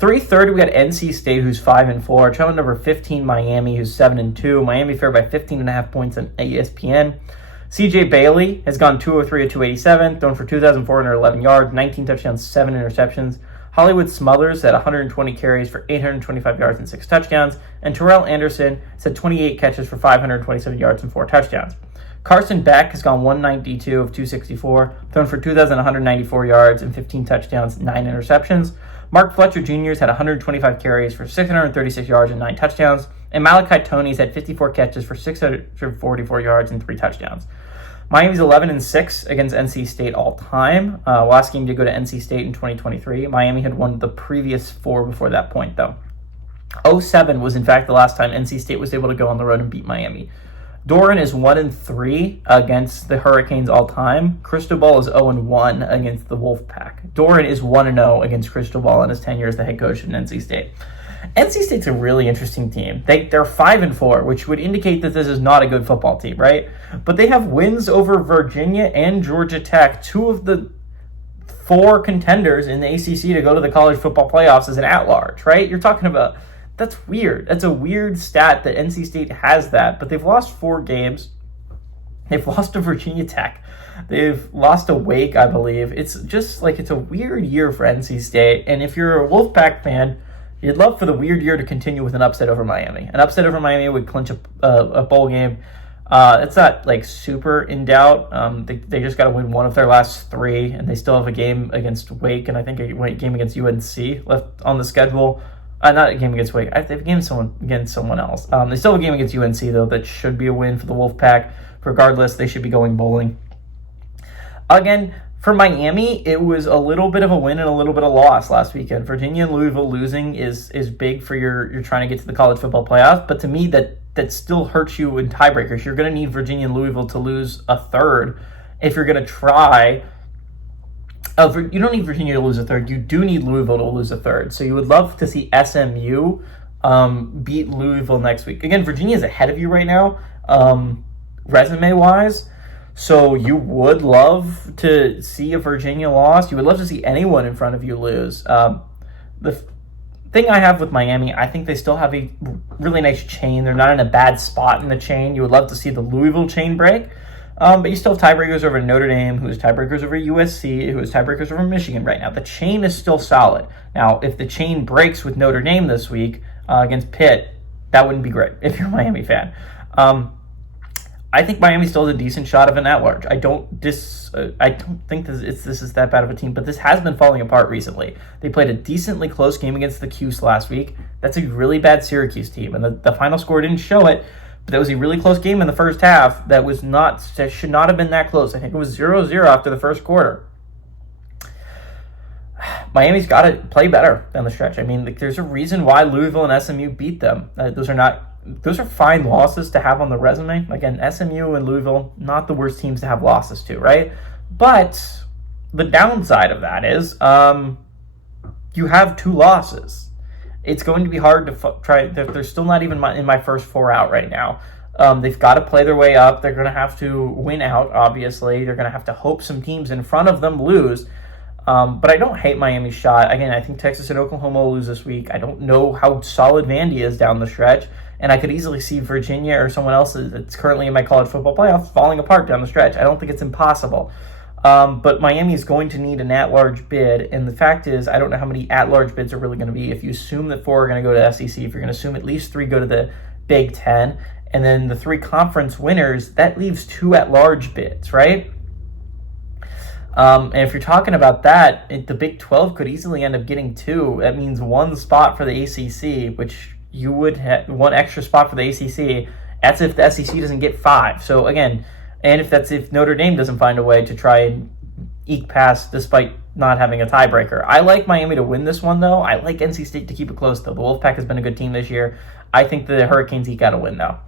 3:30, we got NC State, who's 5-4. Challenge number 15, Miami, who's 7-2. Miami favored by 15.5 points on ESPN. CJ Bailey has gone 203 at 287, thrown for 2,411 yards, 19 touchdowns, 7 interceptions. Hollywood Smothers had 120 carries for 825 yards and 6 touchdowns. And Terrell Anderson had 28 catches for 527 yards and 4 touchdowns. Carson Beck has gone 192 of 264, thrown for 2,194 yards and 15 touchdowns, 9 interceptions. Mark Fletcher Jr. has had 125 carries for 636 yards and 9 touchdowns. And Malachi Tony's had 54 catches for 644 yards and 3 touchdowns. Miami's 11-6 against NC State all time. Last game to go to NC State in 2023. Miami had won the previous 4 before that point, though. 2007 was, in fact, the last time NC State was able to go on the road and beat Miami. Doran is 1-3 against the Hurricanes all time. Cristobal is 0-1 against the Wolfpack. Doran is 1-0 against Cristobal in his tenure as the head coach at NC State. NC State's a really interesting team. They're 5-4, which would indicate that this is not a good football team, right? But they have wins over Virginia and Georgia Tech, 2 of the 4 contenders in the ACC to go to the college football playoffs as an at-large, right? You're talking about, that's weird. That's a weird stat that NC State has that, but they've lost 4 games. They've lost to Virginia Tech. They've lost to Wake, I believe. It's just like, it's a weird year for NC State. And if you're a Wolfpack fan, you'd love for the weird year to continue with an upset over Miami. An upset over Miami would clinch a bowl game. It's not like super in doubt. They just got to win one of their last 3, and they still have a game against Wake, and I think a game against UNC left on the schedule. Not a game against Wake. They've a game against someone else. They still have a game against UNC, though. That should be a win for the Wolfpack. Regardless, they should be going bowling. Again, for Miami, it was a little bit of a win and a little bit of loss last weekend. Virginia and Louisville losing is big for you're trying to get to the college football playoffs, but to me that still hurts you in tiebreakers. You're going to need Virginia and Louisville to lose a third if you're going to try. You don't need Virginia to lose a third. You do need Louisville to lose a third. So you would love to see SMU beat Louisville next week. Again, Virginia is ahead of you right now, resume-wise. So you would love to see a Virginia loss. You would love to see anyone in front of you lose. The thing I have with Miami, I think they still have a really nice chain. They're not in a bad spot in the chain. You would love to see the Louisville chain break. But you still have tiebreakers over Notre Dame, who has tiebreakers over USC, who has tiebreakers over Michigan right now. The chain is still solid. Now, if the chain breaks with Notre Dame this week against Pitt, that wouldn't be great if you're a Miami fan. I think Miami still has a decent shot of an at-large. I don't think this is that bad of a team, but this has been falling apart recently. They played a decently close game against the Cuse last week. That's a really bad Syracuse team, and the final score didn't show it, but that was a really close game in the first half that should not have been that close. I think it was 0-0 after the first quarter. Miami's got to play better down the stretch. I mean, there's a reason why Louisville and SMU beat them. Those are fine losses to have on the resume. Again, SMU and Louisville, not the worst teams to have losses to, right? But the downside of that is you have 2 losses. It's going to be hard to try. They're still not even in my first 4 out right now. They've got to play their way up. They're going to have to win out, obviously. They're going to have to hope some teams in front of them lose. But I don't hate Miami's shot. Again, I think Texas and Oklahoma will lose this week. I don't know how solid Vandy is down the stretch. And I could easily see Virginia or someone else that's currently in my college football playoff falling apart down the stretch. I don't think it's impossible. But Miami is going to need an at-large bid. And the fact is, I don't know how many at-large bids are really going to be. If you assume that 4 are going to go to SEC, if you're going to assume at least 3 go to the Big Ten, and then the 3 conference winners, that leaves 2 at-large bids, right? And if you're talking about that, the Big 12 could easily end up getting 2. That means 1 spot for the ACC, which you would have 1 extra spot for the ACC. That's if the SEC doesn't get 5. So again, and if Notre Dame doesn't find a way to try and eke past despite not having a tiebreaker. I like Miami to win this one, though. I like NC State to keep it close, though. The Wolfpack has been a good team this year. I think the Hurricanes eke out a win, though.